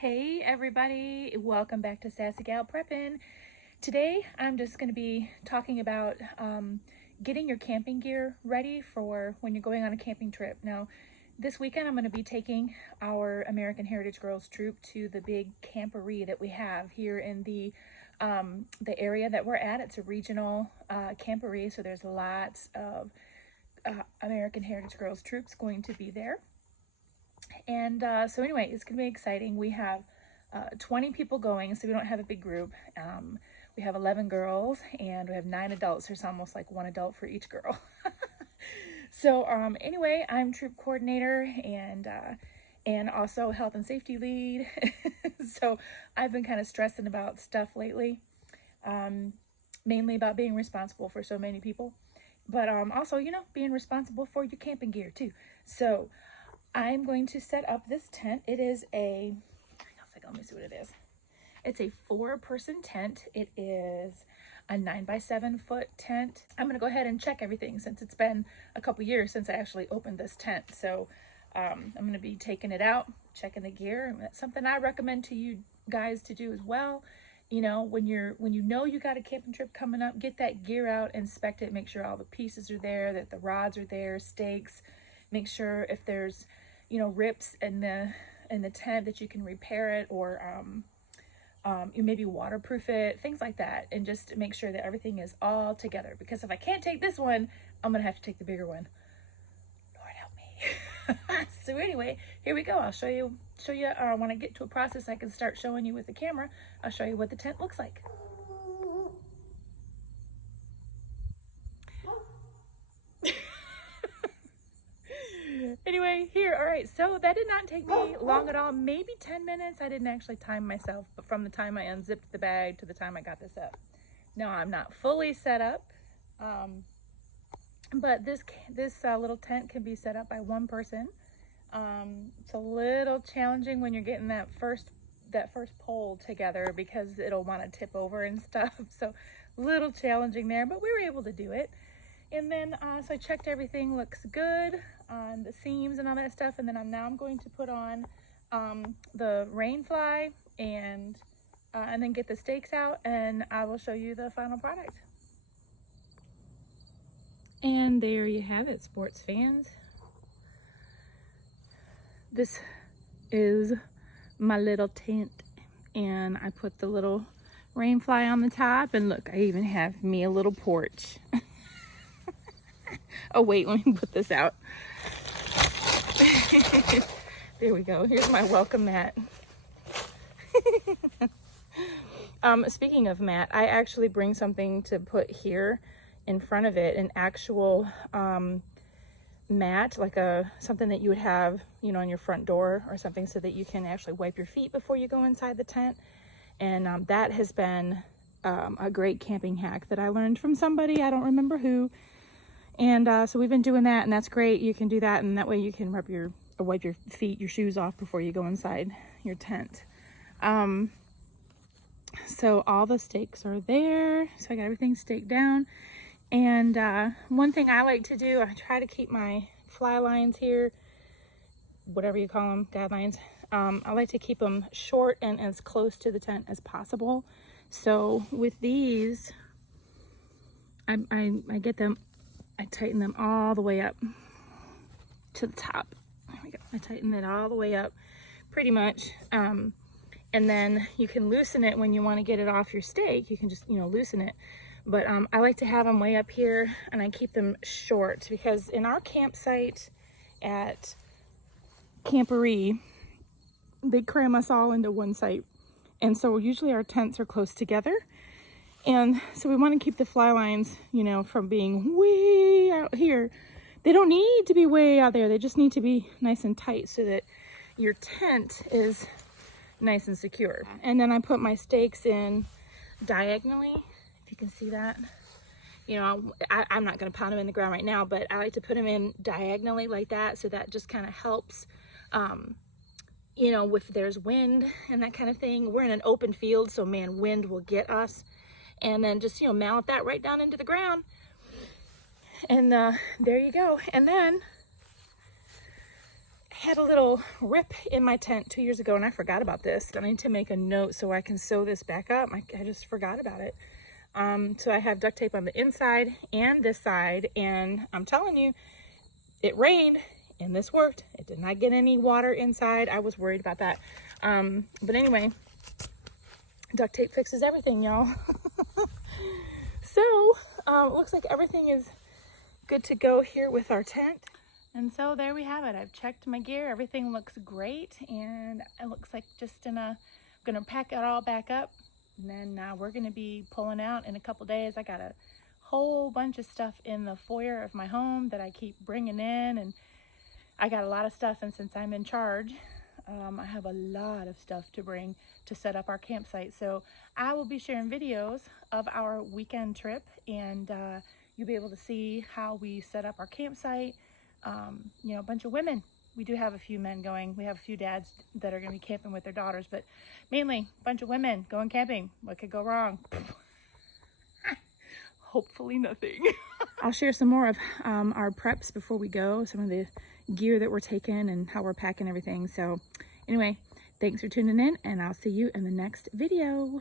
Hey everybody, welcome back to Sassy Gal Preppin'. Today I'm just going to be talking about getting your camping gear ready for when you're going on a camping trip. Now, this weekend I'm going to be taking our American Heritage Girls troop to the big camporee that we have here in the area that we're at. It's a regional camporee, so there's lots of American Heritage Girls troops going to be there. And so anyway, it's going to be exciting. We have 20 people going, so we don't have a big group. We have 11 girls and we have 9 adults. There's almost like one adult for each girl. So anyway, I'm troop coordinator and also health and safety lead. So I've been kind of stressing about stuff lately, mainly about being responsible for so many people, but also, you know, being responsible for your camping gear too. So I'm going to set up this tent. It is a, let me see what it is. It's a 4-person tent. It is a 9x7 foot tent. I'm gonna go ahead and check everything since it's been a couple years since I actually opened this tent. So I'm gonna be taking it out, checking the gear. That's something I recommend to you guys to do as well. You know, when you know you got a camping trip coming up, get that gear out, inspect it, make sure all the pieces are there, that the rods are there, stakes. Make sure if there's, you know, rips in the tent that you can repair it, or you maybe waterproof it, things like that, and just make sure that everything is all together. Because if I can't take this one, I'm gonna have to take the bigger one. Lord help me. So anyway, here we go. I'll show you. When I get to a process, I can start showing you with the camera. I'll show you what the tent looks like. Anyway, here, all right, so that did not take me long at all, maybe 10 minutes. I didn't actually time myself, but from the time I unzipped the bag to the time I got this up. Now, I'm not fully set up, but this little tent can be set up by one person. It's a little challenging when you're getting that first pole together, because it'll want to tip over and stuff, so a little challenging there, but we were able to do it. And then, so I checked everything looks good on the seams and all that stuff. And then I'm going to put on the rain fly and then get the stakes out, and I will show you the final product. And there you have it, sports fans. This is my little tent, and I put the little rain fly on the top, and look, I even have me a little porch. Oh wait, let me put this out. There we go. Here's my welcome mat. Speaking of mat, I actually bring something to put here in front of it, an actual mat, like something that you would have, you know, on your front door or something, so that you can actually wipe your feet before you go inside the tent. And that has been a great camping hack that I learned from somebody, I don't remember who. And so we've been doing that, and that's great. You can do that, and that way you can wipe your feet, your shoes off before you go inside your tent. So all the stakes are there. So I got everything staked down. And one thing I like to do, I try to keep my fly lines here, whatever you call them, guidelines. I like to keep them short and as close to the tent as possible. So with these, I get them, I tighten them all the way up to the top. There we go. I tighten it all the way up pretty much. And then you can loosen it when you want to get it off your stake. You can just, you know, loosen it. But I like to have them way up here, and I keep them short, because in our campsite at Camporee, they cram us all into one site. And so usually our tents are close together. And so we want to keep the fly lines, you know, from being way out here. They don't need to be way out there. They just need to be nice and tight so that your tent is nice and secure. And then I put my stakes in diagonally, if you can see that. You know, I'm not going to pound them in the ground right now, but I like to put them in diagonally like that, so that just kind of helps, you know, if there's wind and that kind of thing. We're in an open field, so man, wind will get us. And then just, you know, mount that right down into the ground. And there you go. And then had a little rip in my tent 2 years ago and I forgot about this. I need to make a note so I can sew this back up. I just forgot about it. So I have duct tape on the inside and this side, and I'm telling you, it rained and this worked. It did not get any water inside. I was worried about that. But anyway, duct tape fixes everything, y'all. So it looks like everything is good to go here with our tent. And so there we have it. I've checked my gear. Everything looks great, and it looks like I'm gonna pack it all back up, and then we're gonna be pulling out in a couple days. I got a whole bunch of stuff in the foyer of my home that I keep bringing in, and I got a lot of stuff, and since I'm in charge, I have a lot of stuff to bring to set up our campsite. So I will be sharing videos of our weekend trip, and you'll be able to see how we set up our campsite. You know, a bunch of women. We do have a few men going. We have a few dads that are going to be camping with their daughters, but mainly a bunch of women going camping. What could go wrong? Hopefully nothing. I'll share some more of our preps before we go, some of the gear that we're taking and how we're packing everything. So anyway, thanks for tuning in, and I'll see you in the next video.